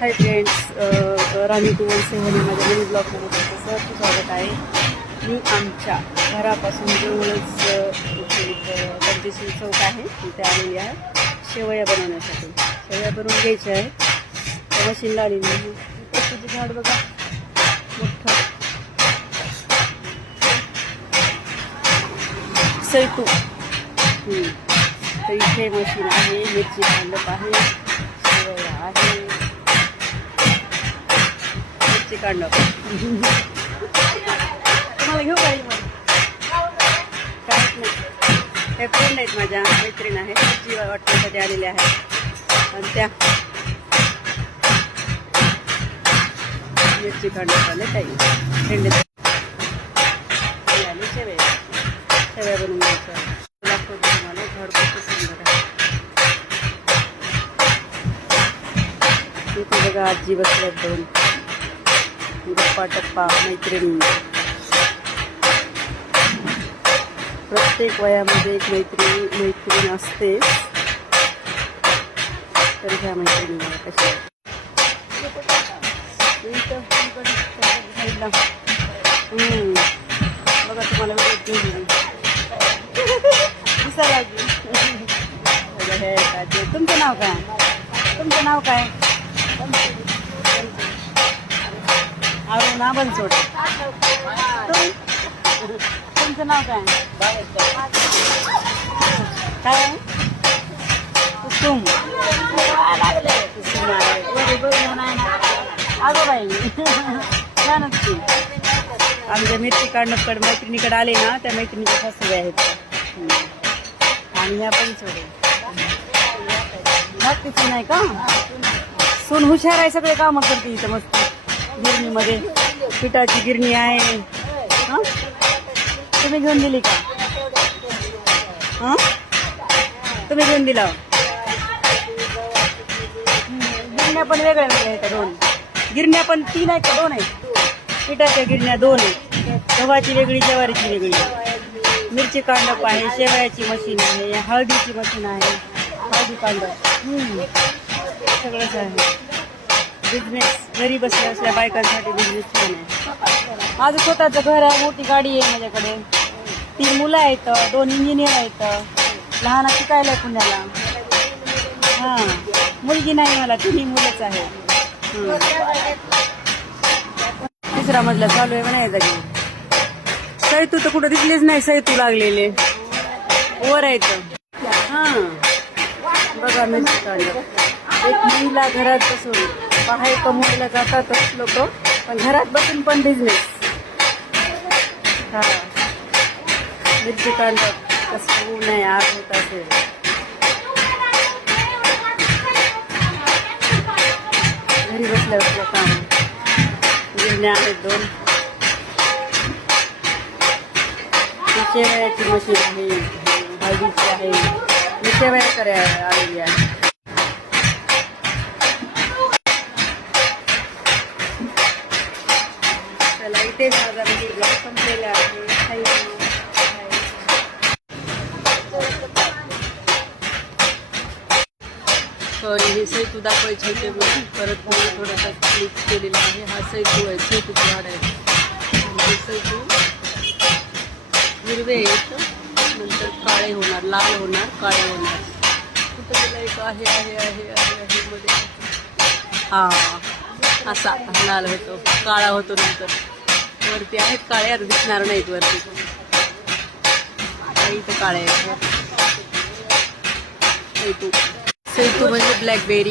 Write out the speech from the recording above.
Hi friends, राणी 217 माझ्या mini ब्लॉगमध्ये तुमचं सहर्ष स्वागत आहे. मी आमच्या घरापासून जवळच गंजेश्वर चौक आहे तिथे आलेली आहे शेवया बनवण्यासाठी. शेवया बनवून घ्यायच्या आहेत, त्या मशीनला आलेली आहे. तुझं झाड बघा मोठं सैतू. तर इथे मशीन आहे, मिरची कांडप आहे, शेवया आहे, मिरची कांडप. तुम्हाला घेऊ काही मग काहीच नाही. हे फ्रेंड आहेत, माझ्या मैत्रीण आहे, जी वाटण्यासाठी आलेल्या आहेत. आणि त्या मिरची कांडप आले काही फ्रेंड आले. शेवया बनवून घ्यायच्या लागतो तुम्हाला. घर खूप सुंदर आहे. इथे बघा आजी बसल्यात दोन, गप्पा टप्पा मैत्रिणी. प्रत्येक वयामध्ये एक मैत्रीण असते. तर ह्या मैत्रिणी कशा बघा तुम्हाला दिसायला लागली. तुमचं नाव काय? तुमचं नाव काय? अरुणा बनसोड. तुमचं नाव काय? काय? कुसुम. कुसुम आहे. अगो बाई छानच की. आमच्या मिरची काढणं मैत्रिणीकडे आले ना, त्या मैत्रिणीच्या सासूबाई आहेत. आणि ह्या पण सोडे तिथून नाही का? सून हुशार आहे, सगळे कामं करते इथं मस्त. गिरणीमध्ये पिठाची गिरणी आहे. हां, तुम्ही घेऊन दिली का? हां, तुम्ही घेऊन दिला. गिरण्या पण वेगळ्या वेगळ्या आहेत. दोन गिरण्या पण 3 आहेत का 2 आहेत? पिठाच्या गिरण्या 2 आहेत. गव्हाची वेगळी, ज्वारीची वेगळी. मिरची कांडप आहे, शेवयाची मशीन आहे, हळदीची मशीन आहे, हळदी कांडप. सगळंच आहे. बिझनेस घरी बसल्या बसल्या बायकांसाठी बिझनेस छान आहे. माझं स्वतःचं घर आहे, मोठी गाडी आहे माझ्याकडे, 3 मुलं आहेत, 2 इंजिनियर आहेत, लहान शिकायला आहे पुण्याला. हां, मुलगी नाही मला, 3 मुलंच आहे. 3रा मजला चालू आहे म्हणायचा की. सैतू तर कुठं दिसलेच नाही. सैतू लागलेले वर आहेत. हां बघा मिरची कांडप. एक महिला घरात बसून बाहेर कमवायला जातातच लोक, पण घरात बसून पण बिझनेस. हा, मिरची कांडप कसं ऊन आहे, आग होत असेल. घरी बसल्या बसल्या काम. गिरण्या आहेत 2. शेवयाची मशीन आहे, हळदीची आहे. मी शेवया करायला आलेली आहे. चला, इथे माझा म्हणजे ब्लॉग संपलेला आहे. सॉरी, हे सैतू दाखवायचे होते म्हणून परत थोडासा क्लिक केलेला आहे. हा सैतू आहे, सैतूचं झाड आहे. सैतू हिरवे आहेत, नंतर काळे होणार, लाल होणार, काळे होणार. कुठं गेला एक आहे मध्ये. हा, असा लाल होतो, काळा होतो, नंतर वरती आहेत काळे, आता दिसणार नाहीत वरती. इथं काळे आहेत. सैतू म्हणजे ब्लॅकबेरी.